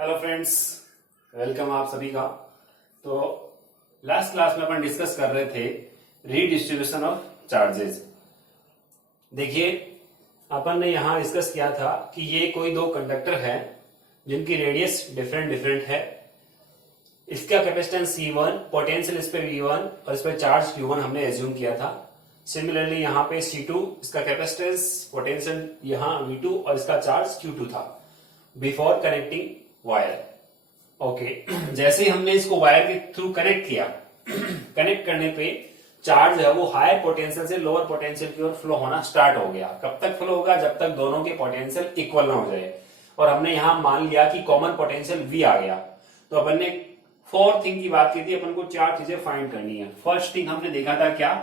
Hello friends, welcome आप सभी का। तो लास्ट क्लास में अपन डिस्कस कर रहे थे रीडिस्ट्रीब्यूशन ऑफ चार्जेस। देखिए, अपन ने यहां डिस्कस किया था कि ये कोई दो कंडक्टर है जिनकी रेडियस डिफरेंट डिफरेंट है। इसका कैपेसिटेंस C1, पोटेंशियल इस पे V1 और इस पे चार्ज Q1 हमने एज्यूम किया था। सिमिलरली यहाँ पे C2, इसका कैपेसिटेंस पोटेंशियल यहाँ V2 और इसका चार्ज Q2 था बिफोर कनेक्टिंग वायर। ओके, जैसे ही हमने इसको वायर के थ्रू कनेक्ट किया, कनेक्ट करने पे चार्ज है वो हायर पोटेंशियल से लोअर पोटेंशियल की ओर फ्लो होना स्टार्ट हो गया। कब तक फ्लो होगा? जब तक दोनों के पोटेंशियल इक्वल ना हो जाए। और हमने यहां मान लिया कि कॉमन पोटेंशियल V आ गया। तो अपन ने फोर्थ थिंग की बात की थी, अपन को चार चीजें फाइंड करनी है। फर्स्ट थिंग हमने देखा था क्या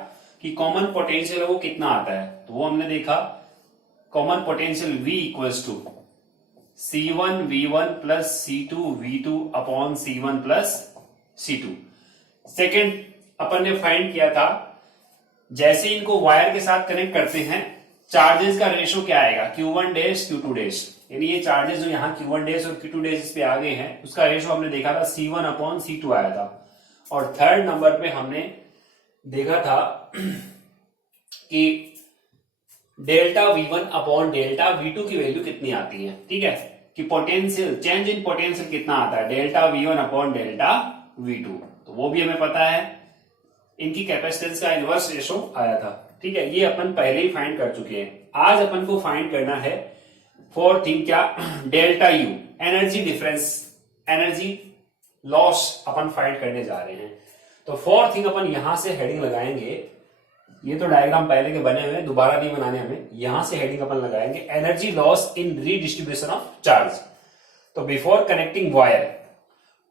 कि कॉमन पोटेंशियल है वो कितना आता है। तो वो हमने देखा common potential V equals to C1 V1 plus C2 V2 upon C1 plus C2। Second अपन ने फाइंड किया था, जैसे इनको वायर के साथ कनेक्ट करते हैं चार्जेस का रेशो क्या आएगा, Q1 डैश Q2 डैश। यानी ये चार्जेस जो यहाँ Q1 डैश और Q2 डैश इस पे आ गए हैं, उसका रेशो हमने देखा था C1 अपॉन C2 आया था। और थर्ड नंबर पे हमने देखा था कि delta V1 upon delta V2 की वैल्यू कितनी आती है। ठीक है, कि पोटेंशियल चेंज इन पोटेंशियल कितना आता है, delta V1 upon delta V2। तो वो भी हमें पता है। इनकी कैपेसिटेंस का इनवर्स रेशो आया था। ठीक है, ये अपन पहले ही फाइंड कर चुके हैं। आज अपन को फाइंड करना है फोर्थ थिंग, क्या? Delta U, energy difference, energy loss अपन फाइंड करने जा रहे हैं। तो फोर्थ थिंग अपन यहां से हेडिंग लगाएंगे। ये तो डायग्राम पहले के बने हुए हैं, दोबारा नहीं बनाने हमें। यहां से हेडिंग अपन लगाएंगे energy loss in redistribution of charge. तो before connecting wire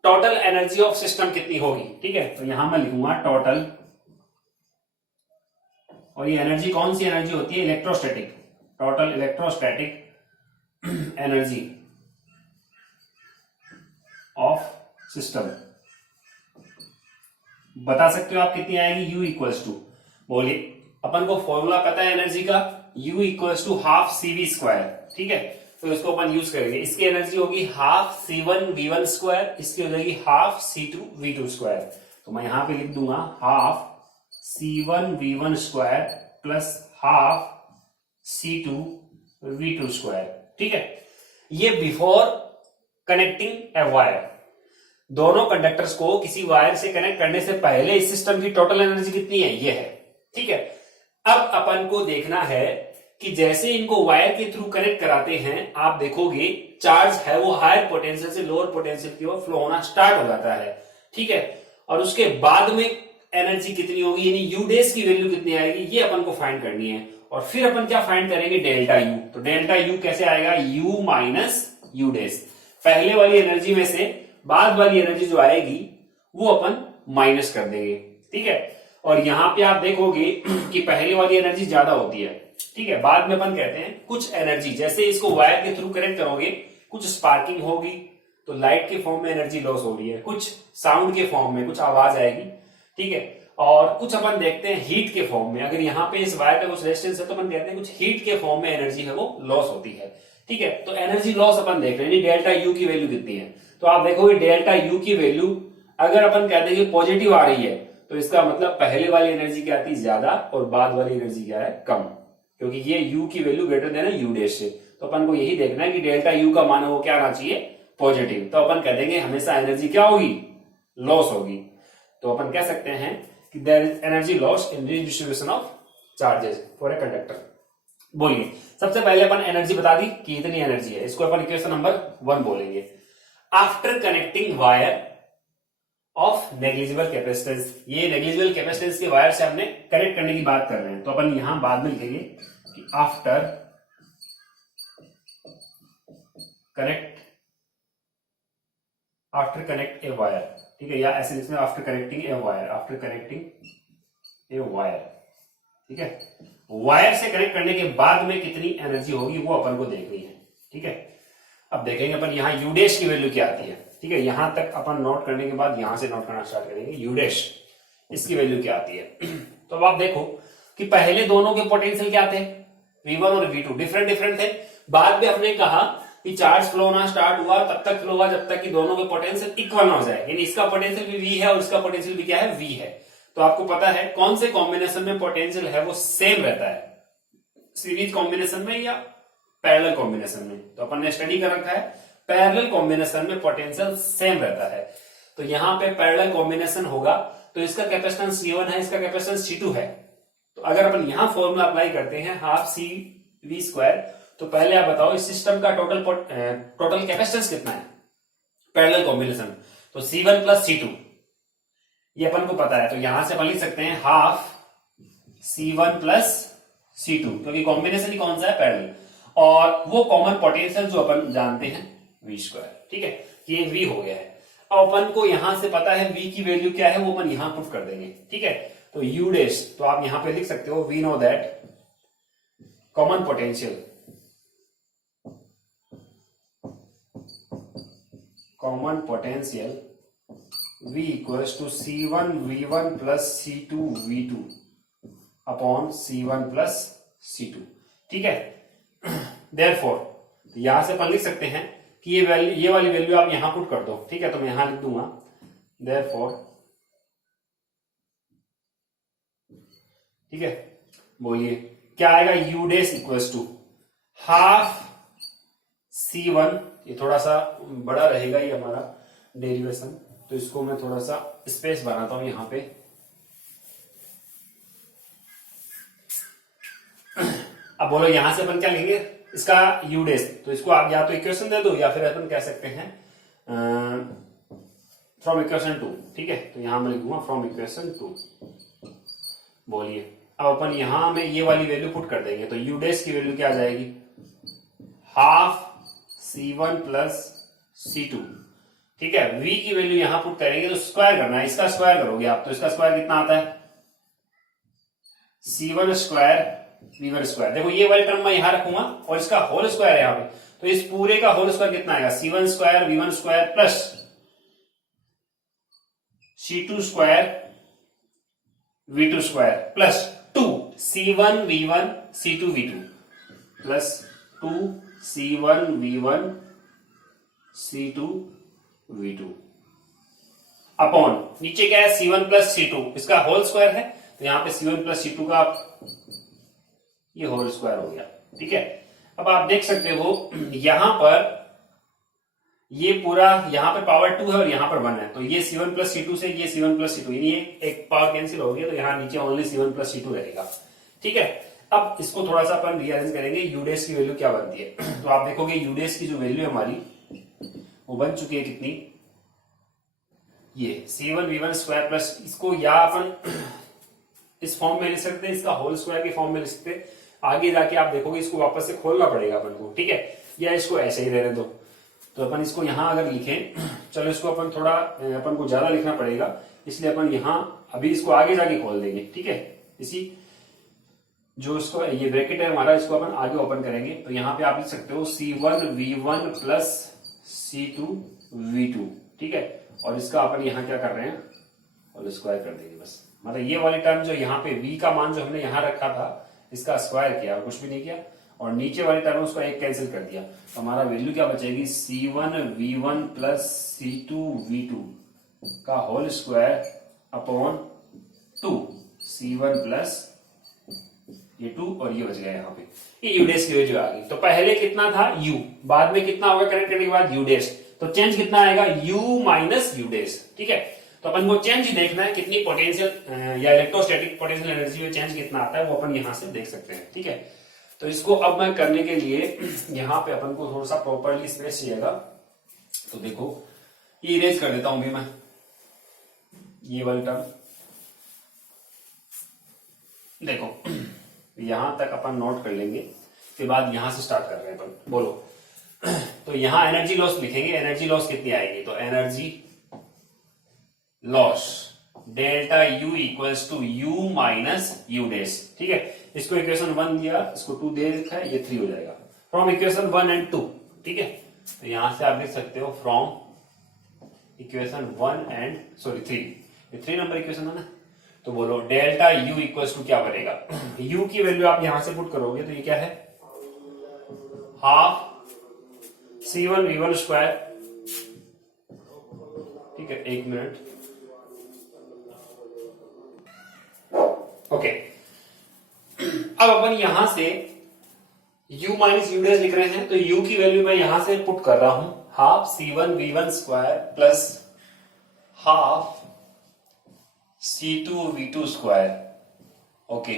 total energy of system कितनी होगी। ठीक है, तो यहां मैं लिखूंगा टोटल, और ये एनर्जी कौन सी एनर्जी होती है? Electrostatic, total electrostatic energy of system. बता सकते हो आप कितनी आएगी? U इक्वल्स टू, बोलिए। अपन को फॉर्मूला पता है एनर्जी का, U equals to half CV square. ठीक है, तो इसको अपन यूज करेंगे। इसकी एनर्जी होगी हाफ C1 V1 स्क्वायर, इसकी हो जाएगी हाफ C2 V2 स्क्वायर। तो मैं यहां पे लिख दूंगा half C1 V1 square plus half C2 V2 square. ठीक है, ये बिफोर कनेक्टिंग ए वायर। दोनों कंडक्टर्स को किसी वायर से कनेक्ट करने से पहले इस सिस्टम की टोटल एनर्जी कितनी है, ये है। ठीक है, अब अपन को देखना है कि जैसे इनको वायर के थ्रू कनेक्ट कराते हैं, आप देखोगे चार्ज है वो हायर पोटेंशियल से लोअर पोटेंशियल की ओर फ्लो होना स्टार्ट हो जाता है। ठीक है, और उसके बाद में एनर्जी कितनी होगी, यानी U डैश की वैल्यू कितनी आएगी, ये अपन को फाइंड करनी है। और फिर अपन क्या फाइंड करेंगे? Delta U। तो डेल्टा U कैसे आएगा? U minus U dash. पहले वाली एनर्जी में से बाद वाली एनर्जी जो आएगी वो अपन माइनस कर देंगे। ठीक है, और यहां पे आप देखोगे कि पहले वाली एनर्जी ज्यादा होती है। ठीक है, बाद में अपन कहते हैं कुछ एनर्जी, जैसे इसको वायर के थ्रू कनेक्ट करोगे, कुछ स्पार्किंग होगी तो लाइट के फॉर्म में एनर्जी लॉस हो रही है, कुछ साउंड के फॉर्म में कुछ आवाज आएगी। ठीक है, और कुछ अपन देखते हैं हीट के फॉर्म में। अगर यहाँ पे इस वायर का कुछ रेजिस्टेंस है तो अपन कहते हैं कुछ हीट के फॉर्म में एनर्जी है वो लॉस होती है। ठीक है, तो एनर्जी लॉस अपन देख रहे हैं, डेल्टा U की वैल्यू कितनी है। तो आप देखोगे डेल्टा U की वैल्यू अगर अपन कहते हैं कि पॉजिटिव आ रही है, तो इसका मतलब पहले वाली एनर्जी क्या आती है? ज्यादा, और बाद वाली एनर्जी क्या है? कम, क्योंकि ये U की value greater than U dash से। तो अपन को यही देखना है कि डेल्टा U का मान वो क्या आना चाहिए? पॉजिटिव। तो अपन कह देंगे हमेशा एनर्जी क्या होगी? लॉस होगी। तो अपन कह सकते हैं कि there is energy loss in redistribution of charges for a conductor. बोलिए, सबसे पहले अपन एनर्जी बता दी कि इतनी एनर्जी है, इसको अपन इक्वेशन नंबर 1 बोलेंगे। After connecting wire of negligible capacitance, ये नेग्लिजिबल कैपेसिटेंस के वायर से हमने कनेक्ट करने की बात कर रहे हैं, तो अपन यहां बाद में लिखेंगे कि आफ्टर कनेक्ट ए वायर। ठीक है, या ऐसे लिखते हैं after connecting a wire, after connecting a wire. ठीक है, वायर से कनेक्ट करने के बाद में कितनी एनर्जी होगी वो अपन को देखनी है। ठीक है, अब देखेंगे अपन यहाँ U डैश की वैल्यू क्या आती है। ठीक है, यहां तक अपन नोट करने के बाद यहां से नोट करना स्टार्ट करेंगे U डैश, इसकी वैल्यू क्या आती है। तो अब आप देखो कि पहले दोनों के पोटेंशियल क्या थे? V1 और V2 डिफरेंट डिफरेंट थे। बाद में हमने कहा कि चार्ज फ्लो होना स्टार्ट हुआ तब तक फ्लो हुआ जब तक कि दोनों के पोटेंशियल इक्वल ना हो जाए, यानी इसका पोटेंशियल भी V है और इसका पोटेंशियल भी क्या है, V है। तो आपको पता है कौन से कॉम्बिनेशन में पोटेंशियल है वो सेम रहता है, सीरीज कॉम्बिनेशन में या पैरेलल कॉम्बिनेशन में। तो अपन ने स्टडी कर रखा है पैरेलल कॉम्बिनेशन में पोटेंशियल सेम रहता है। तो यहां पे पैरेलल कॉम्बिनेशन होगा तो इसका कैपेसिटेंस C1 है, इसका कैपेसिटेंस C2 है। तो अगर अपन यहां फॉर्मूला अप्लाई करते हैं हाफ CV², तो पहले आप बताओ इस सिस्टम का टोटल कैपेसिटेंस कितना है पैरेलल कॉम्बिनेशन। तो C1 प्लस C2 ये अपन को पता है, तो यहां से अपन लिख सकते हैं हाफ C1 प्लस C2, क्योंकि कॉम्बिनेशन ही कौन सा है, पैरेलल, और वो कॉमन पोटेंशियल जो अपन जानते हैं V²। ठीक है, ये V हो गया है। अब अपन को यहां से पता है V की वैल्यू क्या है, वो अपन यहां पुट कर देंगे। ठीक है, तो U डैश, तो आप यहां पे लिख सकते हो we know that common potential V equals to C1 V1 plus C2 V2 upon C1 plus C2। ठीक है, देयरफॉर यहां से अपन लिख सकते हैं कि ये वाली वैल्यू आप यहां पुट कर दो। ठीक है, तो मैं यहां लिख दूंगा देयरफॉर, ठीक है, बोलिए क्या आएगा, U dash equals to half C1, ये थोड़ा सा बड़ा रहेगा ये हमारा डेरिवेशन, तो इसको मैं थोड़ा सा स्पेस बनाता हूं यहां पे। अब बोलो यहां से अपन क्या लेंगे, इसका U डैश, तो इसको आप या तो इक्वेशन दे दो या फिर अपन कह सकते हैं फ्रॉम इक्वेशन 2। ठीक है, तो यहां मैं लिख दूंगा फ्रॉम इक्वेशन 2। बोलिए अब अपन यहां में ये वाली वैल्यू पुट कर देंगे, तो U डैश की वैल्यू क्या आ जाएगी, हाफ C1 प्लस C2। ठीक है, V की वैल्यू यहां पुट करेंगे तो स्क्वायर करना है, इसका स्क्वायर करोगे आप, तो इसका स्क्वायर कितना आता है, C1 स्क्वायर V1 स्क्वायर। देखो ये वाली टर्म मैं यहां रखूंगा और इसका होल स्क्वायर है यहां पे, तो इस पूरे का होल स्क्वायर कितना आएगा, C1 square V1 square plus C2 square V2 square plus 2 C1 V1 C2 V2 plus 2 C1 V1 C2 V2 upon नीचे क्या है C1 प्लस C2, इसका होल स्क्वायर है, तो यहां पे C1 प्लस C2 का ये होल स्क्वायर हो गया। ठीक है, अब आप देख सकते हो यहां पर ये पूरा यहां पर पावर 2 है और यहां पर 1 है, तो ये C1 प्लस C2 से ये C1 प्लस C2, ये एक पावर कैंसिल हो गया, तो यहां नीचे ओनली C1 प्लस C2 रहेगा। ठीक है, अब इसको थोड़ा सा अपन रीअरेंज करेंगे, U डैश की वैल्यू क्या बनती है। तो आप देखोगे U डैश की जो वैल्यू है हमारी वो बन चुकी है कितनी, ये C1 V1 स्क्वायर प्लस, इसको या अपन इस फॉर्म में लिख सकते हैं, इसका होल स्क्वायर के फॉर्म में लिख सकते हैं, आगे जाके आप देखोगे इसको वापस से खोलना पड़ेगा अपन को। ठीक है, या इसको ऐसे ही रहने दो, तो अपन इसको यहां अगर लिखें, चलो इसको अपन थोड़ा अपन को ज्यादा लिखना पड़ेगा, इसलिए अपन यहां अभी इसको आगे जाके खोल देंगे। ठीक है, इसी जो इसको ये ब्रैकेट है हमारा, इसको अपन आगे ओपन करेंगे, तो यहाँ पे आप लिख सकते हो C1 V1 plus C2 V2। ठीक है, और इसका अपन यहाँ क्या कर रहे हैं, और स्क्वायर कर देंगे बस, मतलब ये वाली टर्म जो यहाँ पे V का मान जो हमने यहाँ रखा था इसका स्क्वायर किया और कुछ भी नहीं किया, और नीचे वाली टर्म उसका एक कैंसिल कर दिया, तो हमारा वैल्यू क्या बचेगी, C1 V1 plus C2 V2 का whole square upon 2 C1 plus ये 2 और ये बच गया यहाँ पे, ये U डैश की वैल्यू आ गई। तो पहले कितना था U, बाद में कितना होगा करेक्ट करने के बाद U डैश, तो चेंज कितना आएगा U माइनस U डैश। ठीक है, तो अपन को चेंज ही देखना है कितनी पोटेंशियल या इलेक्ट्रोस्टैटिक पोटेंशियल एनर्जी में चेंज कितना आता है, वो अपन यहां से देख सकते हैं। ठीक है, तो इसको अब मैं करने के लिए यहाँ पे अपन को थोड़ा सा प्रॉपरली स्पेस चाहिएगा, तो देखो ये इरेज कर देता हूं भी मैं, ये वाली टर्म देखो यहां तक अपन नोट कर लेंगे, फिर बाद यहां से स्टार्ट कर रहे हैं अपन। बोलो तो यहां एनर्जी लॉस लिखेंगे, एनर्जी लॉस कितनी आएगी, तो energy loss delta U equals to U minus U dash. ठीक है, इसको इक्वेशन 1 दिया, इसको 2 दे रखा है, ये 3 हो जाएगा फ्रॉम इक्वेशन 1 एंड 2। ठीक है, तो यहां से आप लिख सकते हो फ्रॉम इक्वेशन 1 एंड 3, ये 3 नंबर इक्वेशन है ना, तो बोलो डेल्टा U इक्वल्स टू क्या बनेगा, U की वैल्यू आप यहां से पुट करोगे तो ये क्या है, हाफ C1V1 स्क्वायर, ठीक है, 1 मिनट। ओके, अब अपन यहां से u माइनस यू डैश लिख रहे हैं, तो u की वैल्यू मैं यहां से पुट कर रहा हूं, half C1V1 square plus half C2V2 square. Okay,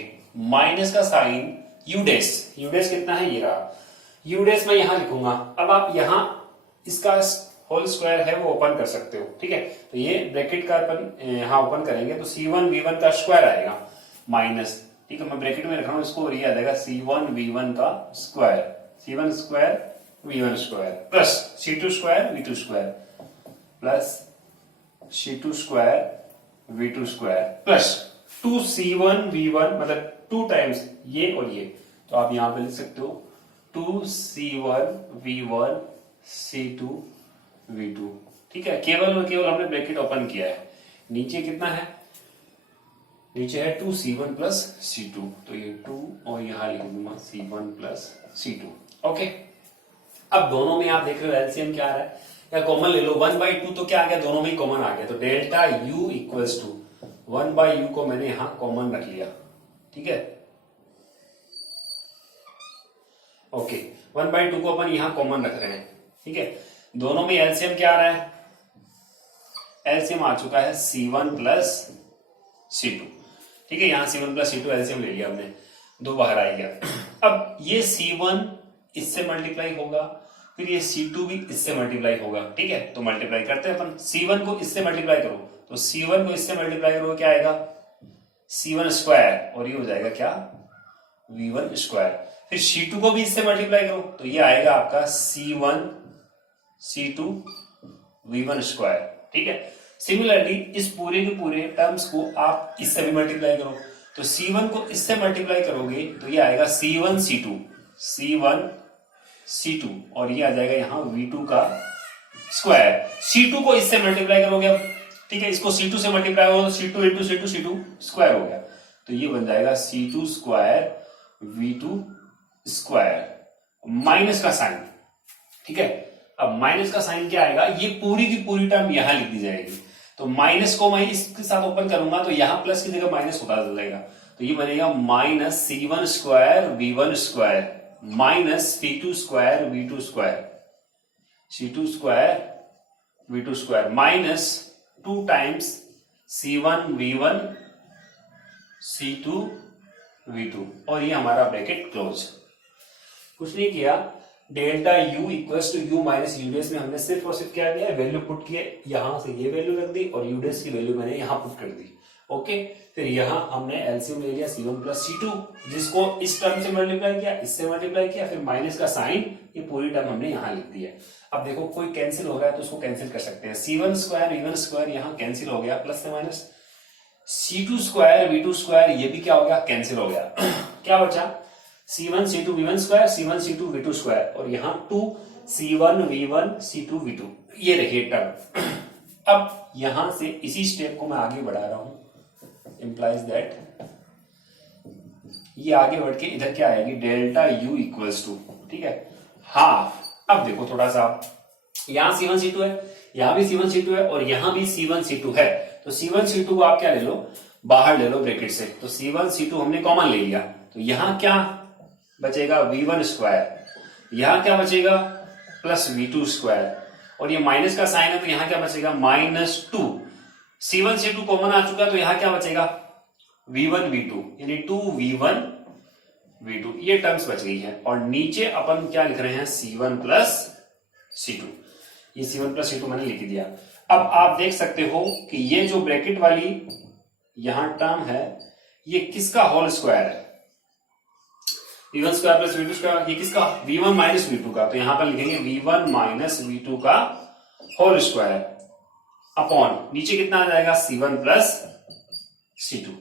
minus का साइन u डैश कितना है, ये रहा u डैश मैं यहां लिखूंगा। अब आप यहां इसका होल स्क्वायर है वो ओपन कर सकते हो, ठीक है। तो ये ब्रैकेट का अपन यहां ओपन करेंगे तो C1V1 का स्क्वायर आएगा माइनस, ठीक है, मैं ब्रैकेट में रख रहा हूं इसको, और ये आ जाएगा C1V1 का square, C1 square V1 square plus C2 square V2 square plus C2 square V2 square plus 2C1V1, मतलब 2 टाइम्स ये और ये, तो आप यहां पे लिख सकते हो 2C1V1 C2V2, ठीक है। केवल और केवल हमने ब्रैकेट ओपन किया है। नीचे कितना है, नीचे है 2C1 प्लस C2, तो ये 2 और यहां लिख दूंगा C1 प्लस C2। ओके, अब दोनों में आप देख रहे हो एलसीएम क्या आ रहा है, या कॉमन ले लो, 1/2 तो क्या आ गया, दोनों में ही कॉमन आ गया, तो delta U equals to 1/u को मैंने यहां कॉमन रख लिया, ठीक है। ओके, 1/2 को अपन यहां कॉमन रख रहे हैं, ठीक है। दोनों में एलसीएम क्या आ रहा है, एलसीएम आ चुका है C1 प्लस C2, ठीक है। यहां C1 प्लस C2 एलसीएम ले लिया हमने, 2 बाहर आ गया। अब ये C1 इससे मल्टीप्लाई होगा, फिर ये C2 भी इससे मल्टीप्लाई होगा, ठीक है। तो मल्टीप्लाई करते हैं अपन, C1 को इससे मल्टीप्लाई करो तो C1 को इससे मल्टीप्लाई करो क्या आएगा, C1 स्क्वायर, और ये हो जाएगा क्या, V1 स्क्वायर। फिर C2 को भी इससे मल्टीप्लाई करो तो ये आएगा आपका C1 C2 V1 स्क्वायर, ठीक है। सिमिलरली इस पूरे के पूरे टर्म्स को आप इससे भी मल्टीप्लाई करो, तो C1 को इससे मल्टीप्लाई करोगे तो ये आएगा C1 C2 और ये आ जाएगा यहां V2 का स्क्वायर। C2 को इससे मल्टीप्लाई करोगे अब, ठीक है, इसको C2 से मल्टीप्लाई हो, C2 इंटू C2 स्क्वायर हो गया, तो ये बन जाएगा C2 square V2 square minus का साइन, ठीक है। अब माइनस का साइन क्या आएगा, ये पूरी की पूरी टर्म यहां लिख दी जाएगी, तो माइनस को मैं इसके साथ ओपन करूंगा तो यहां प्लस की जगह माइनस होता जाएगा, तो ये बनेगा minus C1 square V1 square minus C2 square V2 square, C2 square V2 square minus 2 times C1 V1 C2 V2, और ये हमारा ब्रैकेट क्लोज। कुछ नहीं किया, delta U equals to U minus U dash में हमने सिर्फ और सिर्फ क्या किया, वैल्यू पुट किए, यहां से ये वैल्यू रख दी और यू डैश की वैल्यू मैंने यहां पुट कर दी। ओके, फिर यहां हमने एलसीएम ले लिया C1 प्लस C2, जिसको इस टर्म से मल्टीप्लाई किया, इससे मल्टीप्लाई किया, फिर माइनस का साइन, ये पूरी टर्म हमने यहां लिख दी है। अब देखो कोई कैंसिल हो रहा है तो उसको कैंसिल कर सकते हैं, C1 स्क्वायर V1 स्क्वायर यहां कैंसिल हो गया, प्लस से minus, C2 square V2 square ये भी क्या हो गया, कैंसिल हो गया। क्या बचा, C1 C2 V1 square, C1 C2 V2 square, और यहां 2 C1 V1 C2 V2, ये रखिए टर्म। अब यहां से इसी स्टेप को मैं आगे बढ़ा रहा हूं, इंप्लाइज दैट ये आगे बढ़ के इधर क्या आएगी, डेल्टा U इक्वल्स टू, ठीक है, हाफ। अब देखो थोड़ा सा, यहां C1 C2 है, यहां भी C1 C2 है, और यहां भी C1 C2 है, तो C1 C2 को आप क्या ले लो, बाहर ले लो ब्रैकेट से, तो C1 C2 हमने कॉमन ले लिया, तो यहां क्या बचेगा, V1 स्क्वायर, यहां क्या बचेगा, प्लस V2 स्क्वायर, और ये माइनस का साइन है तो यहां क्या बचेगा, -2। C1 C2 कॉमन आ चुका तो यहां क्या बचेगा, V1 V2, यानी 2V1 V2, ये टर्म्स बच गई है। और नीचे अपन क्या लिख रहे हैं, C1 प्लस C2, ये C1 प्लस C2 मैंने लिख दिया। अब आप देख सकते हो कि ये जो ब्रैकेट वाली यहां टर्म है, ये किसका होल स्क्वायर है, V1 square plus V2 square, ये किसका, V1 माइनस V2 का, तो यहां पर लिखेंगे V1 माइनस V2 का होल स्क्वायर अपॉन नीचे कितना आ जाएगा, C1 प्लस C2,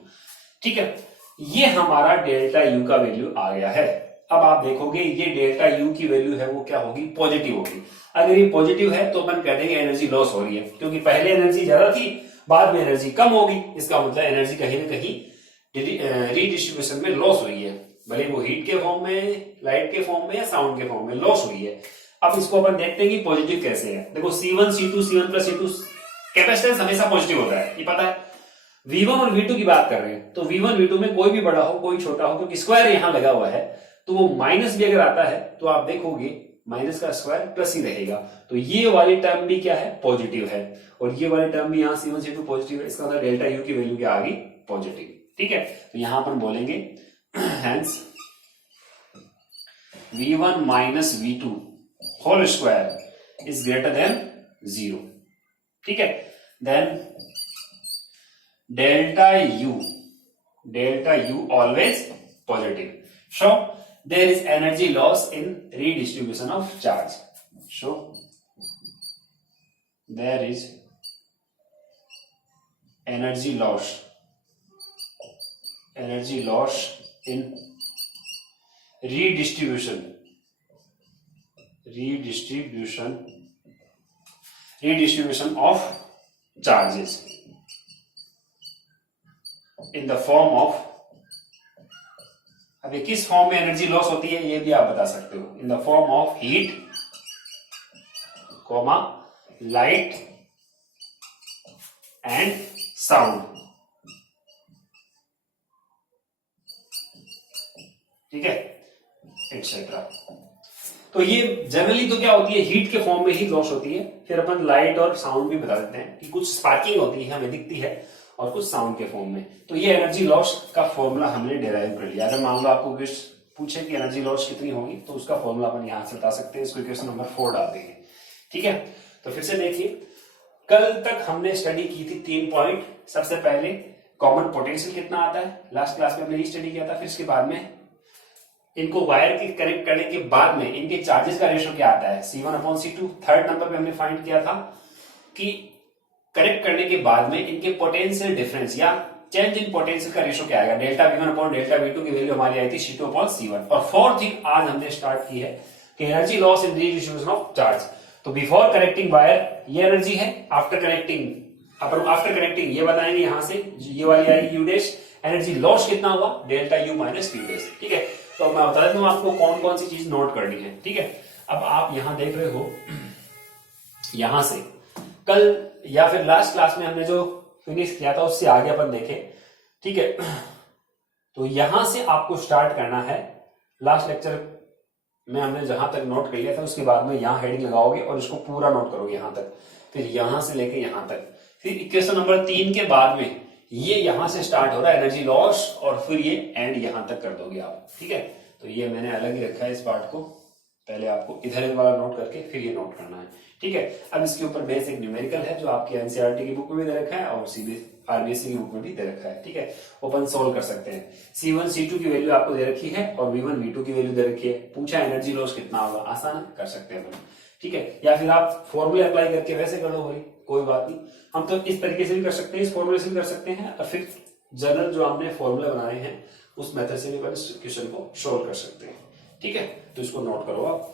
ठीक है। ये हमारा डेल्टा U का वैल्यू आ गया है। अब आप देखोगे ये डेल्टा U की वैल्यू है वो क्या होगी, पॉजिटिव होगी। अगर ये पॉजिटिव है तो अपन कह देंगे एनर्जी लॉस हो रही है, क्योंकि पहले एनर्जी ज्यादा थी, बाद में एनर्जी कम होगी, इसका मतलब एनर्जी कहीं ना कहीं रीडिस्ट्रीब्यूशन में लॉस हुई है, भले वो हीट के फॉर्म में, लाइट के फॉर्म में या साउंड के फॉर्म में लॉस हुई है। अब इसको अपन देखते हैं कि पॉजिटिव कैसे है। देखो C1 C2 C1 plus C2 capacitance हमेशा पॉजिटिव होता है, ये पता है। V1 और V2 की बात कर रहे हैं तो V1 V2 में कोई भी बड़ा हो कोई छोटा हो, क्योंकि स्क्वायर यहां लगा हुआ है तो वो माइनस भी अगर आता है तो आप देखोगे माइनस का स्क्वायर प्लस ही रहेगा, तो ये वाली टर्म भी क्या है, पॉजिटिव है। और ये वाली टर्म भी यहाँ C1 C2 पॉजिटिव है, इसका मतलब डेल्टा यू की वैल्यू क्या आ गई, पॉजिटिव। ठीक है, तो यहां पर बोलेंगे hence V1 minus V2 whole square is greater than 0। ठीक है, then delta U always positive. So there is energy loss in redistribution of charge. So there is energy loss in redistribution of charges in the form of, अभी किस form में energy loss होती है ये भी आप बता सकते हो, in the form of heat, light and sound. ठीक है, एक्सेट्रा। तो ये जनरली तो क्या होती है, हीट के फॉर्म में ही लॉस होती है। फिर अपन लाइट और साउंड भी बता देते हैं कि कुछ स्पार्किंग होती है हमें दिखती है और कुछ साउंड के फॉर्म में। तो ये एनर्जी लॉस का फॉर्मूला हमने डिराइव कर लिया। अगर मान लो आपको पूछे कि एनर्जी लॉस कितनी होगी तो उसका फॉर्मूला अपन यहां से बता सकते हैं, इसको इक्वेशन नंबर 4 डाल देंगे। ठीक है, तो फिर से देखिए, कल तक हमने स्टडी की थी 3 पॉइंट। सबसे पहले कॉमन पोटेंशियल कितना आता है, लास्ट क्लास में हमने ये स्टडी किया था। फिर इसके बाद में इनको वायर के कनेक्ट करने के बाद में इनके चार्जेस का रेशो क्या आता है, C1/C2। थर्ड नंबर पे हमने फाइंड किया था कि कनेक्ट करने के बाद में इनके पोटेंशियल डिफरेंस या चेंज इन पोटेंशियल का रेशो क्या आएगा, डेल्टा V1 डेल्टा V2 की वैल्यू हमारी आई थी C2/C1। और फोर्थ थिंग आज हमने स्टार्ट की है कि energy loss in redistribution of charge. तो बिफोर कनेक्टिंग वायर ये एनर्जी है, आफ्टर कनेक्टिंग ये बताएंगे यहां से, ये वाली आएगी U डैश। एनर्जी लॉस कितना हुआ, delta U minus V dash. ठीक है, तो मैं बता देता हूं आपको कौन कौन सी चीज नोट करनी है। ठीक है, अब आप यहां देख रहे हो, यहां से कल या फिर लास्ट क्लास में हमने जो फिनिश किया था उससे आगे अपन देखें। ठीक है, तो यहां से आपको स्टार्ट करना है। लास्ट लेक्चर में हमने जहां तक नोट कर लिया था उसके बाद में यहां हेडिंग लगाओगे और इसको पूरा नोट करोगे यहां तक, फिर यहां से लेके यहां तक, फिर इक्वेशन नंबर 3 के बाद में ये यहां से स्टार्ट हो रहा है एनर्जी लॉस और फिर ये एंड यहां तक कर दोगे आप। ठीक है, तो ये मैंने अलग ही रखा है इस पार्ट को, पहले आपको इधर वाला नोट करके फिर ये नोट करना है। ठीक है, अब इसके ऊपर बेसिक न्यूमेरिकल है जो आपकी एनसीईआरटी की बुक में भी दे रखा है और आरबीएससी की बुक में भी दे रखा है। ठीक है, ओपन सोल्व कर सकते हैं। C1 C2 की वैल्यू आपको दे रखी है और V1 V2 की वैल्यू दे रखी है। पूछा एनर्जी लॉस कितना होगा, आसान है, कर सकते हैं अपन। ठीक है, या फिर आप फॉर्मूले अप्लाई करके वैसे कर लो भाई, कोई बात नहीं। हम तो इस तरीके से भी कर सकते हैं, इस फॉर्मूले से भी कर सकते हैं, और फिर जनरल जो हमने फॉर्मूले बनाए हैं उस मेथड से भी क्वेश्चन को सोल्व कर सकते हैं। ठीक है, तो इसको नोट करो आप।